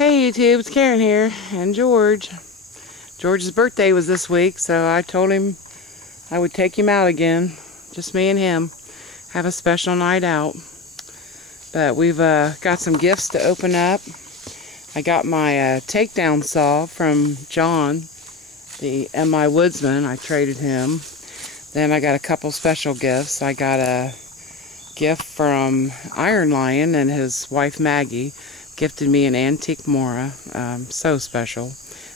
Hey YouTube, it's Karen here, and George. George's birthday was this week, so I told him I would take him out again. Just me and him. Have a special night out. But we've got some gifts to open up. I got my takedown saw from John, the MI Woodsman. I traded him. Then I got a couple special gifts. I got a gift from Ironlion, and his wife Maggie gifted me an Antique Mora. So special.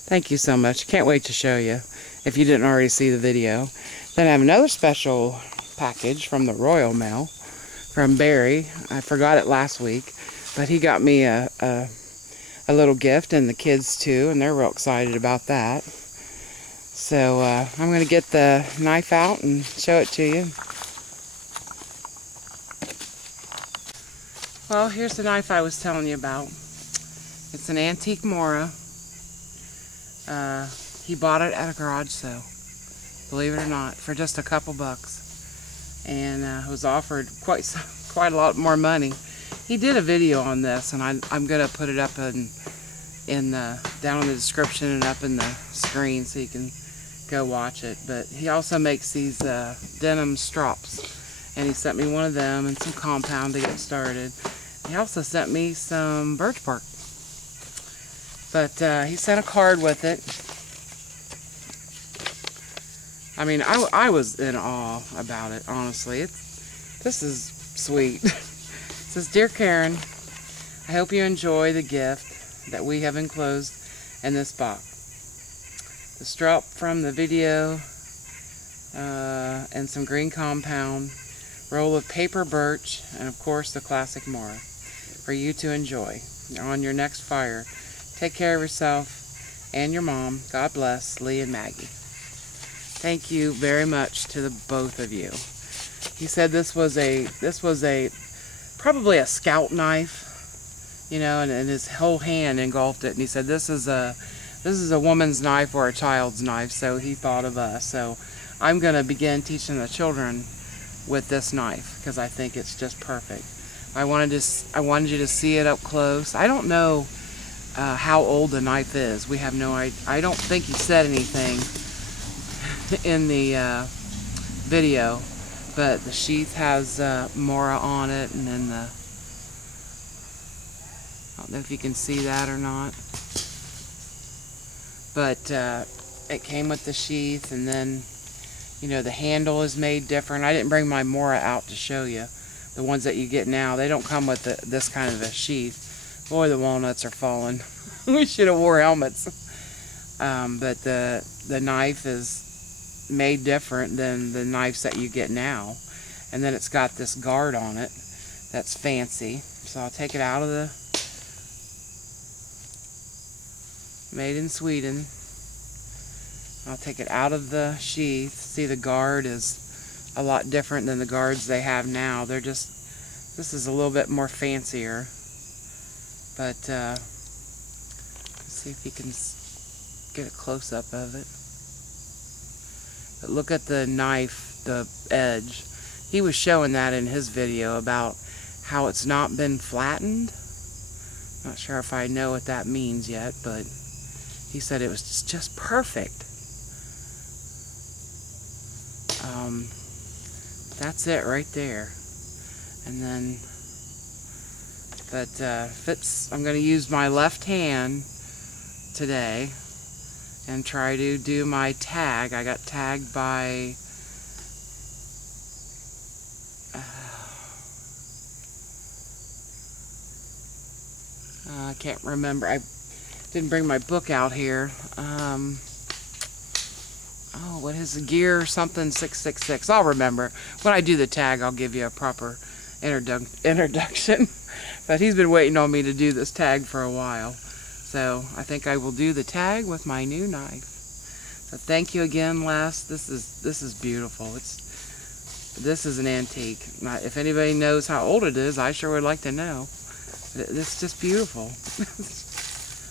Thank you so much. Can't wait to show you if you didn't already see the video. Then I have another special package from the Royal Mail from Barry. I forgot it last week, but he got me a little gift, and the kids too, and they're real excited about that. So I'm going to get the knife out and show it to you. Well, here's the knife I was telling you about. It's an Antique Mora. He bought it at a garage sale, believe it or not, for just a couple bucks, and was offered quite a lot more money. He did a video on this, and I'm gonna put it up down in the description and up in the screen so you can go watch it. But he also makes these denim strops, and he sent me one of them and some compound to get started. He also sent me some birch bark, but he sent a card with it. I mean, I was in awe about it, honestly. This is sweet. It says, "Dear Karen, I hope you enjoy the gift that we have enclosed in this box. The strap from the video and some green compound, roll of paper birch, and of course the classic Mora for you to enjoy on your next fire. Take care of yourself and your mom. God bless, Lee and Maggie." Thank you very much to the both of you. He said this was probably a scout knife, you know, and his whole hand engulfed it. And he said this is a woman's knife or a child's knife, so he thought of us. So I'm going to begin teaching the children with this knife because I think it's just perfect. I wanted you to see it up close. I don't know how old the knife is. We have no idea. I don't think he said anything in the video, but the sheath has Mora on it, and then I don't know if you can see that or not, but it came with the sheath, and then, you know, the handle is made different. I didn't bring my Mora out to show you. The ones that you get now, they don't come with this kind of a sheath. Boy, the walnuts are falling. We should have wore helmets. But the knife is made different than the knives that you get now. And then it's got this guard on it that's fancy. So I'll take it out of the made in Sweden. I'll take it out of the sheath. See, the guard is a lot different than the guards they have now. They're just, this is a little bit more fancier. But let's see if you can get a close-up of it. But look at the knife, the edge. He was showing that in his video about how it's not been flattened. Not sure if I know what that means yet, but he said it was just perfect. That's it right there. And then, but I'm going to use my left hand today and try to do my tag. I got tagged by I can't remember. I didn't bring my book out here. Oh, what is the gear? Something 666. I'll remember. When I do the tag, I'll give you a proper introduction. But he's been waiting on me to do this tag for a while. So I think I will do the tag with my new knife. So thank you again, Les. This is beautiful. This is an antique. If anybody knows how old it is, I sure would like to know. It's just beautiful.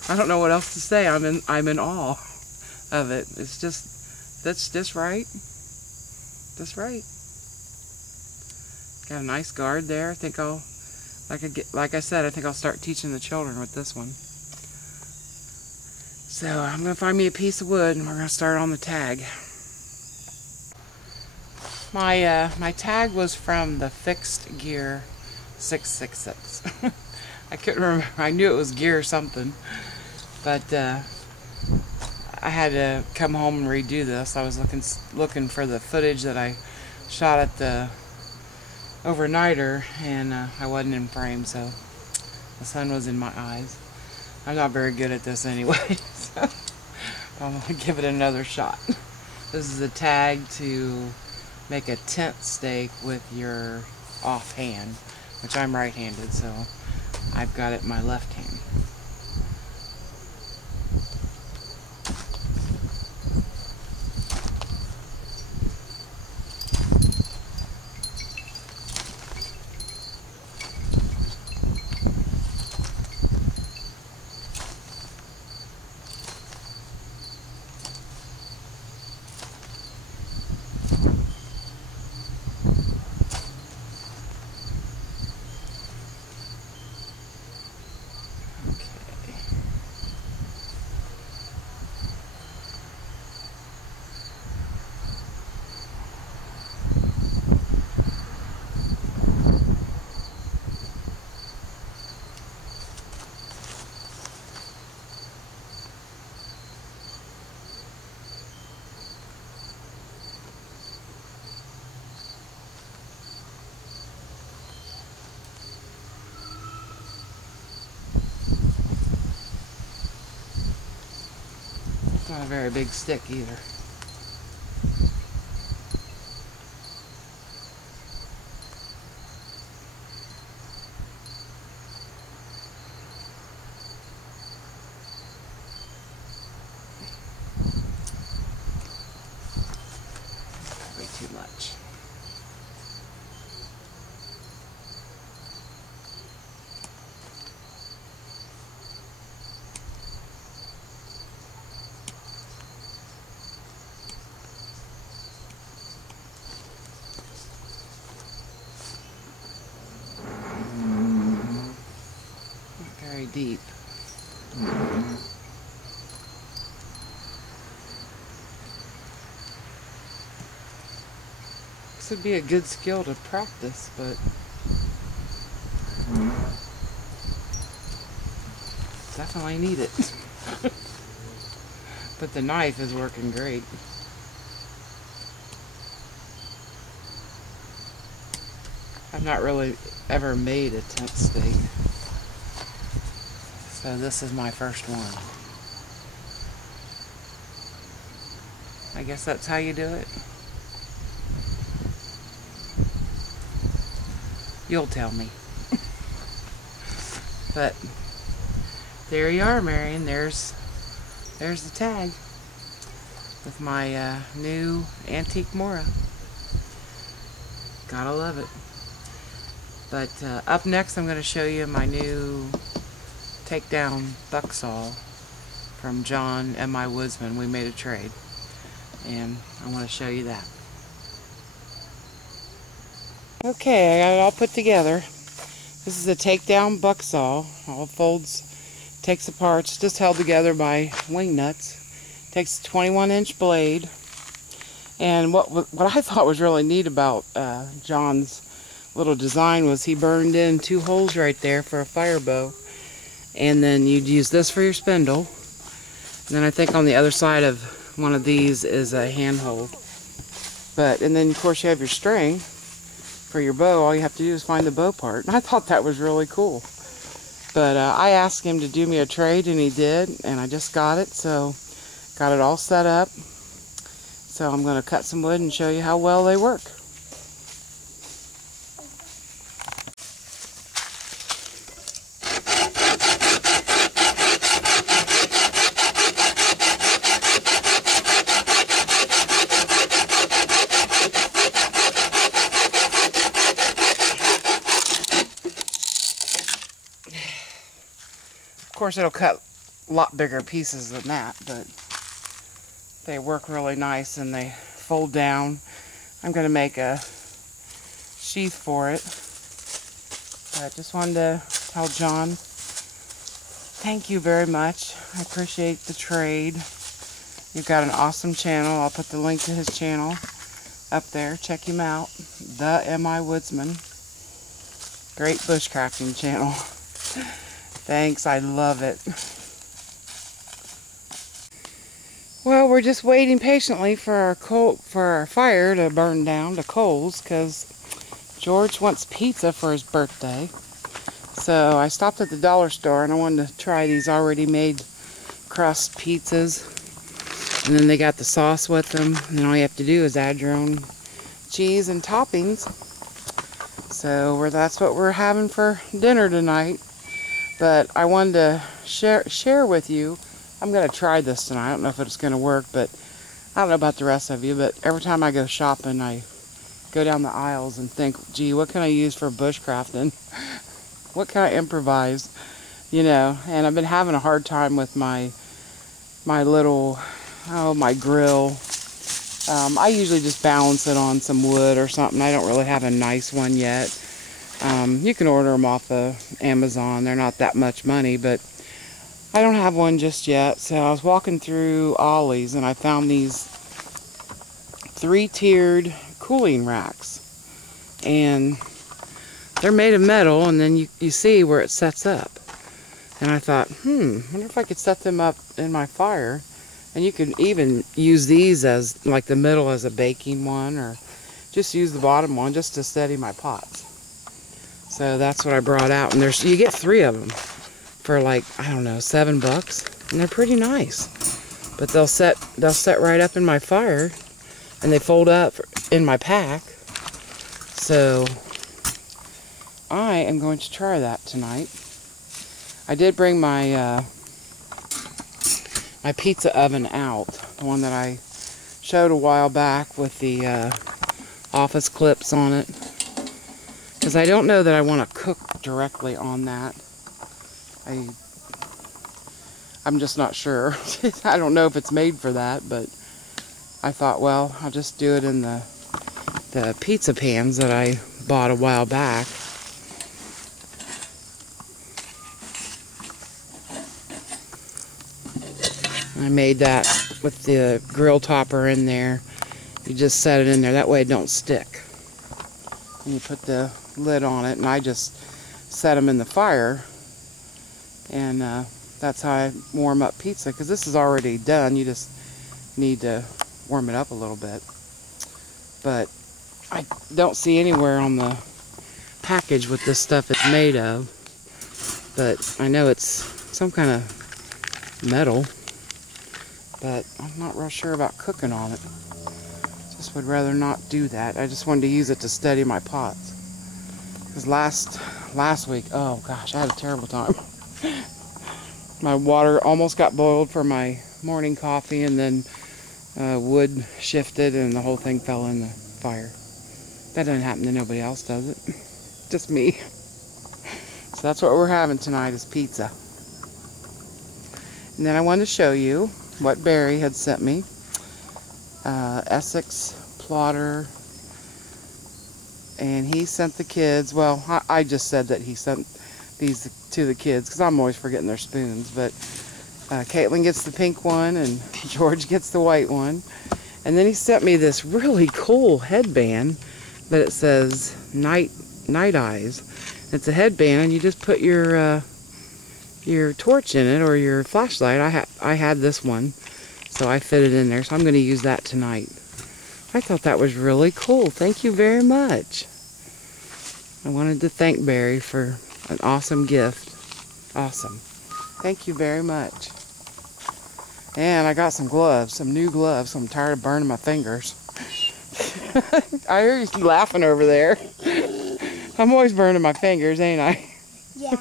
I don't know what else to say. I'm in awe of it. It's just, that's just right. That's right. Got a nice guard there. I think like I said, I think I'll start teaching the children with this one. So I'm going to find me a piece of wood and we're going to start on the tag. My tag was from the Fixed Gear 666. I couldn't remember. I knew it was gear something, but I had to come home and redo this. I was looking for the footage that I shot at the overnighter, and I wasn't in frame, so the sun was in my eyes. I'm not very good at this anyway, so I'm gonna give it another shot. This is a tag to make a tent stake with your offhand, which I'm right-handed, so I've got it in my left hand. Not a very big stick either. Way too much. Very deep. This would be a good skill to practice, but definitely need it. But the knife is working great. I've not really ever made a tent stake, so this is my first one. I guess that's how you do it. You'll tell me. But there you are, Marion. There's the tag with my new Antique Mora. Gotta love it. But up next, I'm going to show you my new takedown buck saw from John and my woodsman. We made a trade, and I want to show you that. Okay, I got it all put together. This is a takedown buck saw. All folds, takes the parts, just held together by wing nuts. Takes a 21-inch blade. And what I thought was really neat about John's little design was he burned in 2 holes right there for a fire bow. And then you'd use this for your spindle. And then I think on the other side of one of these is a handhold. And then of course you have your string for your bow. All you have to do is find the bow part. And I thought that was really cool. But I asked him to do me a trade, and he did. And I just got it, so got it all set up. So I'm going to cut some wood and show you how well they work. Of course, it'll cut a lot bigger pieces than that, but they work really nice and they fold down. I'm going to make a sheath for it. I just wanted to tell John Thank you very much. I appreciate the trade. You've got an awesome channel. I'll put the link to his channel up there. Check him out. The M.I. Woodsman. Great bushcrafting channel. Thanks. I love it. Well, we're just waiting patiently for our fire to burn down to coals because George wants pizza for his birthday. So I stopped at the dollar store and I wanted to try these already made crust pizzas. And then they got the sauce with them. And then all you have to do is add your own cheese and toppings. So that's what we're having for dinner tonight. But I wanted to share with you. I'm going to try this tonight. I don't know if it's going to work, but I don't know about the rest of you. But every time I go shopping, I go down the aisles and think, gee, what can I use for bushcrafting? What can I improvise? You know, and I've been having a hard time with my little, my grill. I usually just balance it on some wood or something. I don't really have a nice one yet. You can order them off of Amazon. They're not that much money, but I don't have one just yet. So I was walking through Ollie's and I found these 3-tiered cooling racks. And they're made of metal, and then you see where it sets up. And I thought, wonder if I could set them up in my fire. And you can even use these as, like the middle as a baking one, or just use the bottom one just to steady my pots. So that's what I brought out. And you get 3 of them for like, I don't know, $7. And they're pretty nice. But they'll set right up in my fire, and they fold up in my pack. So I am going to try that tonight. I did bring my my pizza oven out, the one that I showed a while back with the office clips on it, because I don't know that I want to cook directly on that. I'm just not sure. I don't know if it's made for that, but I thought, well, I'll just do it in the pizza pans that I bought a while back. I made that with the grill topper in there. You just set it in there, that way it don't stick. And you put the lid on it, and I just set them in the fire. And that's how I warm up pizza, because this is already done. You just need to warm it up a little bit. But I don't see anywhere on the package what this stuff is made of. But I know it's some kind of metal. But I'm not real sure about cooking on it. Just would rather not do that. I just wanted to use it to steady my pots. Because last week, oh gosh, I had a terrible time. My water almost got boiled for my morning coffee, and then wood shifted and the whole thing fell in the fire. That doesn't happen to nobody else, does it? Just me. So that's what we're having tonight, is pizza. And then I wanted to show you what Barry had sent me. EssexPlooder. And he sent the kids, well, I just said that he sent these to the kids, because I'm always forgetting their spoons. But Caitlin gets the pink one, and George gets the white one. And then he sent me this really cool headband, but it says Nite Ize. It's a headband, and you just put your torch in it, or your flashlight. I had this one, so I fit it in there, so I'm going to use that tonight. I thought that was really cool. Thank you very much. I wanted to thank Barry for an awesome gift. Awesome. Thank you very much. And I got some gloves, some new gloves, so I'm tired of burning my fingers. I hear you laughing over there. I'm always burning my fingers, ain't I? Yeah.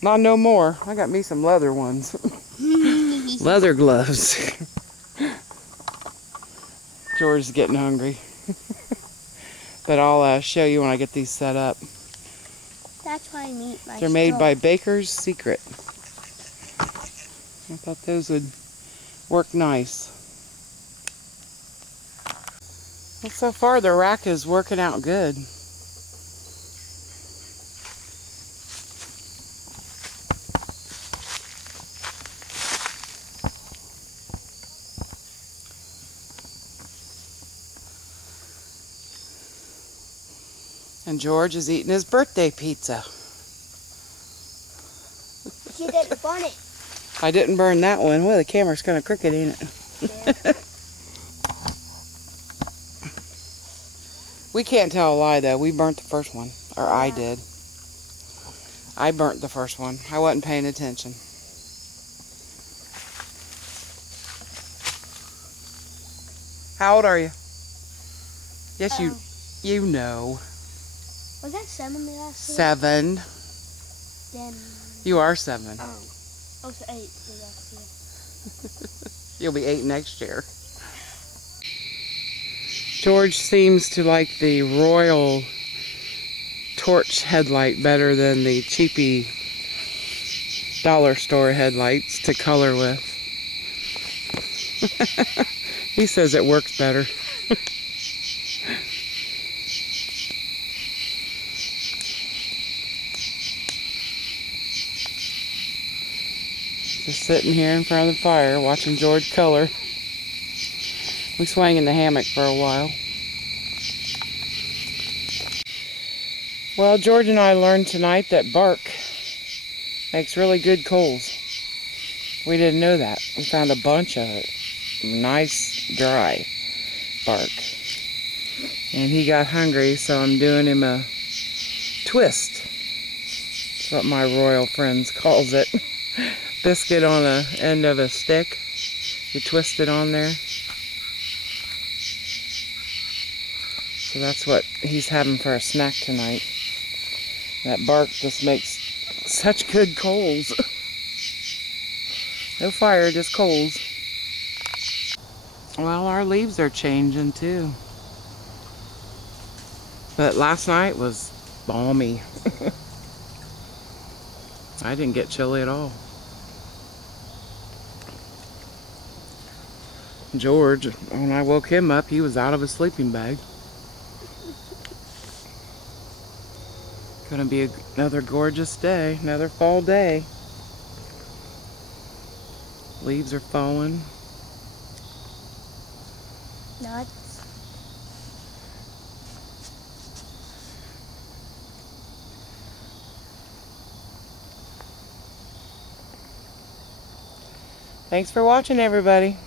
Not no more. I got me some leather ones. Leather gloves. George is getting hungry. But I'll show you when I get these set up. That's why I need my They're made by Baker's Secret. I thought those would work nice. Well, so far the rack is working out good. And George is eating his birthday pizza. You didn't burn it. I didn't burn that one. Well, the camera's kind of crooked, ain't it? Yeah. We can't tell a lie, though. We burnt the first one. Or Yeah. I did. I burnt the first one. I wasn't paying attention. How old are you? Yes, you know. Was that 7 last year? 7. Then. You are 7. Oh, so 8 last year. You'll be 8 next year. George seems to like the Royal torch headlight better than the cheapy dollar store headlights to color with. He says it works better. Just sitting here in front of the fire watching George color. We swang in the hammock for a while. Well, George and I learned tonight that bark makes really good coals. We didn't know that. We found a bunch of it. Nice, dry bark. And he got hungry, so I'm doing him a twist. That's what my royal friends calls it. Biscuit on the end of a stick. You twist it on there. So that's what he's having for a snack tonight. That bark just makes such good coals. No fire, just coals. Well, our leaves are changing too. But last night was balmy. I didn't get chilly at all. George, when I woke him up, he was out of his sleeping bag. Gonna be another gorgeous day, another fall day. Leaves are falling. Nuts. Thanks for watching, everybody.